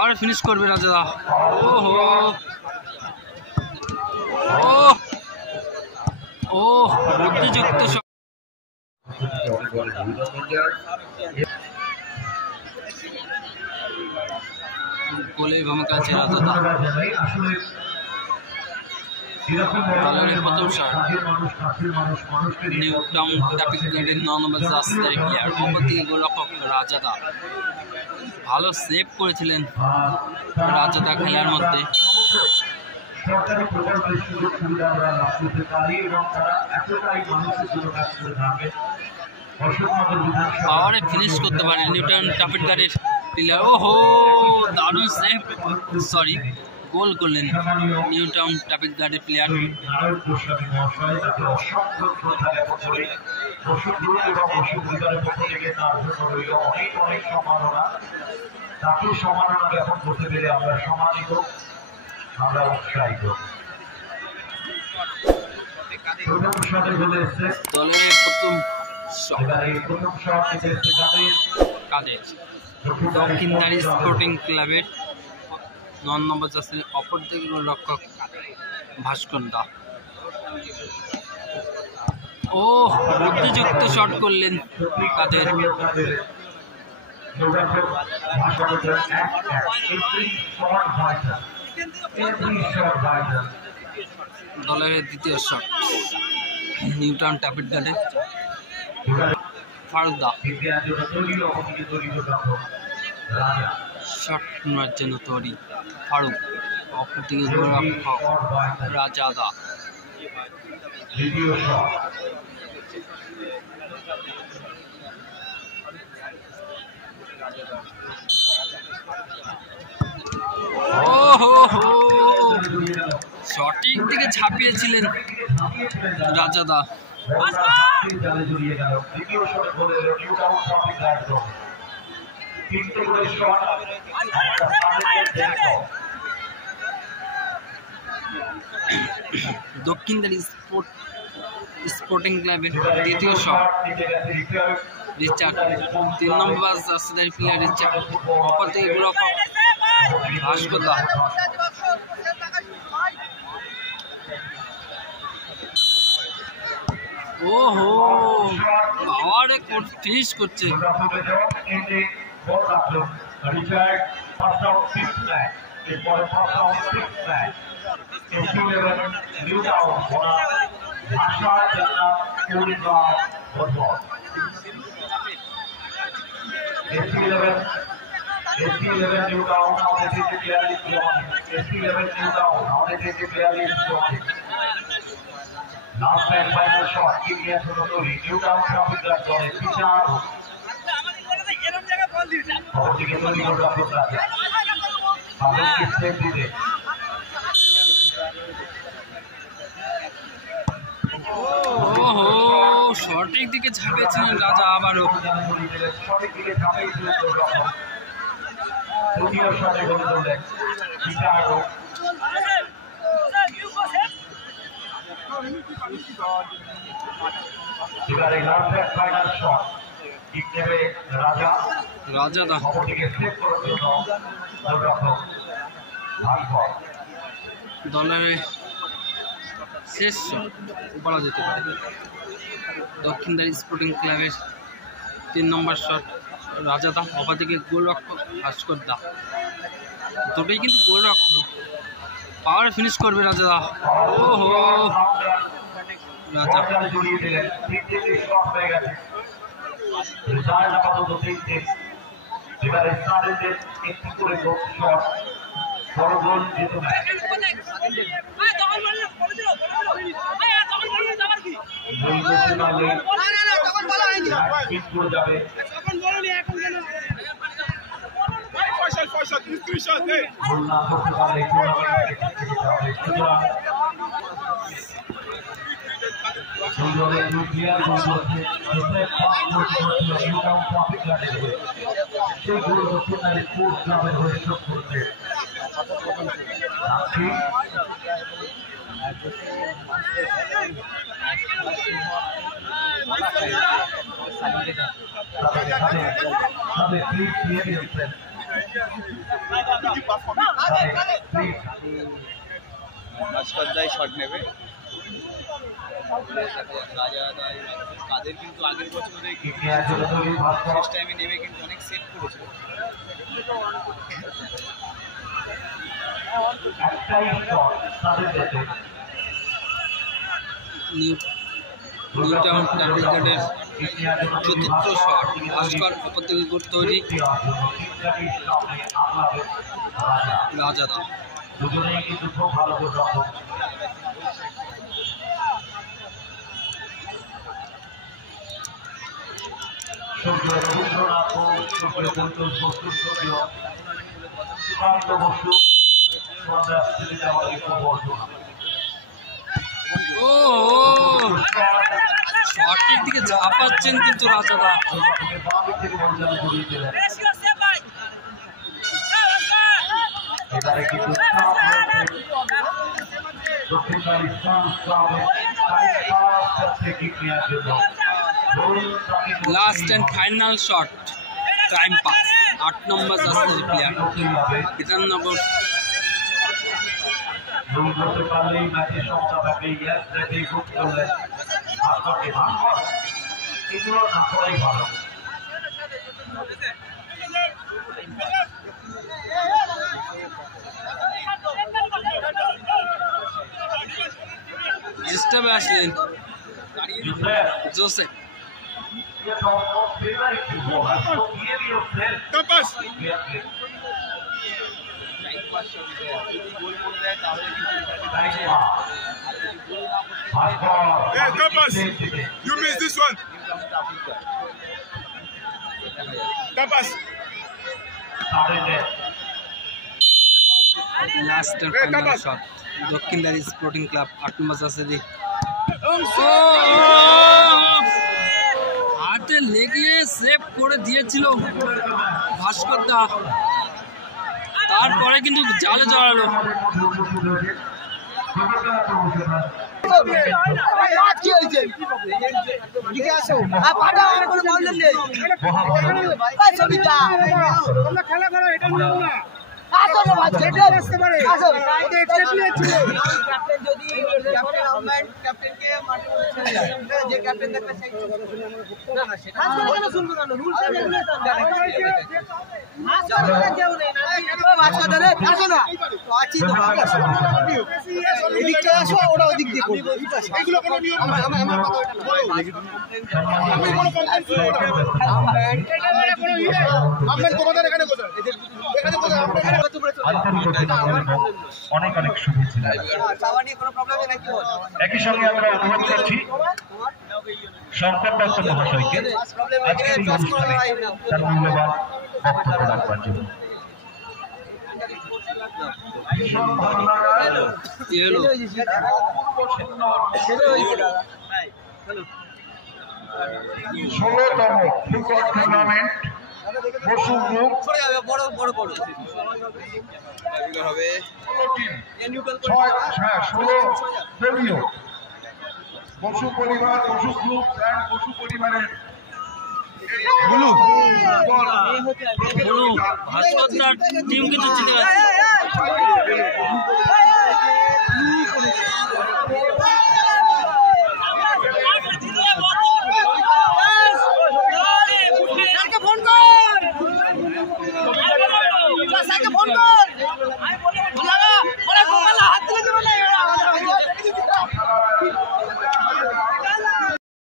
আর finish করবে রাজা। ওহো ও বুদ্ধিযুক্ত গোলে ভূমিকা আছে রাজা। প্রথম শট নিউ টাউন ট্রাফিক গার্ডের 9 নম্বর জার্সির প্লেয়ার অপরদিকে গোলরক্ষক রাজাদা ভালো সেভ করেছিলেন রাজাদা খেলার মধ্যে। সরকারি প্রকল্পের সুযোগ সুবিধা আমরা লাভ করতে পারি এবং তারা এতটাই মানুষের জন্য কাজ করে থাকে। পাওয়ারে ফিনিশ করতে পারে নিউটন ট্রাফিক গার্ডের প্লেয়ার। ওহো দারুণ সেভ, সরি গোল করলেন নিউ টাউন ট্রাফিক গার্ডের প্লেয়ার। তাকে সম্মাননা জ্ঞাপন করতে পেরে আমরা সম্মানিত, আমরা উৎসাহিত। দলের প্রথম দক্ষিণধারী স্পোর্টিং ক্লাবের 9 নম্বর জার্সির অপর দিকে গোলরক্ষক ভাস্কর দা। ও বুদ্ধিযুক্ত শট করলেন তাদের দলের দ্বিতীয় শট নিউটাউন ট্রাফিক গার্ডের ফারুক দা শট নেওয়ার জন্য তৈরি ফারুক, অপরদিকে গোলরক্ষক রাজা দা। সঠিক দিকে ঝাঁপিয়েছিলেন রাজাদা। দক্ষিণধারী স্পোর্টিং ক্লাবের দ্বিতীয় শট রিচার্ড, 3 নম্বর জার্সির প্লেয়ার রিচার্ড, অপর থেকে গোলরক্ষক ভাস্কর দা। ওহো পাওয়ারে ফিনিশ করছে। Last and final shot, India to the New Town traffic guard done it. Picharo. ওহো সঠিক দিকে ঝাঁপিয়েছিলেন রাজা আবারও। সঠিক দিকে ঝাঁপিয়েছিলেন দ্বিতীয় শটে গোল করলেন পিচারো। এবারে last and final shot kick নেবে রাজা দা। অপরদিকে সেভ করার জন্য গোলরক্ষক ভাস্কর। দলের শেষ শট বলা যেতে পারে দক্ষিণধারী স্পোর্টিং ক্লাবের 3 নম্বর শট রাজা দা, অপরদিকে গোলরক্ষক ভাস্কর দা। দুটোই কিন্তু গোলরক্ষক। পাওয়ার ফিনিশ করবে রাজা দা। ওহো রাজা জড়িয়ে দিলেন, 3 শট হয়ে গেছে। রেজাল্ট আপাতত 3। এবারে সারেদের একটু করে শট বড় গোল যেতে পারে। যাবে সেই গোল দক্ষিণারী স্পোর্টস ক্লাবের হয়ে শোধ করতে তাদের ভাস্করদাই শট নেবে। কাদের কিন্তু আগের বছরে ফার্স্ট টাইমে নেমে কিন্তু অনেক সেভ করেছিল। নিউ টাউন টার্গেটের চতুর্থ শট, ভাস্কর অপর থেকে গোল তৈরি, রাজাদা। দুজনেই কিন্তু খুব ভালো গোলরক্ষক। রবীন্দ্রনাথ বসু, সুকান্ত বসু, ও শটের দিকে ঝাঁপাচ্ছেন কিন্তু রাজাদা। Last and final shot, time pass, 8 number জার্সির প্লেয়ার বিধাননগর। পারলেই ম্যাচের সমতাটাকে খুব করলেন ভাস্কর, এগুলো না করাই ভালো। ডিস্টার্বে আসলেন Joseph. You miss this one. Tapas. Last and final shot, Dakshindari sporting club 8 নম্বর জার্সি। হাতে লেগে সেভ করে দিয়েছিল ভাস্করদা, তারপরে কিন্তু জালে জড়ালো। অনেক অনেক শুভেচ্ছা। একই সঙ্গে আমরা অনুরোধ করছি শঙ্কর দত্ত মহাশয়কে আজকের এই অনুষ্ঠানে তার মূল্যবান বক্তব্য রাখবার জন্য। ষোলতম ফুটবল টুর্নামেন্ট বসু গ্রুপ হবে 16 দলীয় বসু পরিবার, বসু গ্রুপ অ্যান্ড বসু পরিবারের ভাস্করদার টিম কিন্তু জিতে গেছে।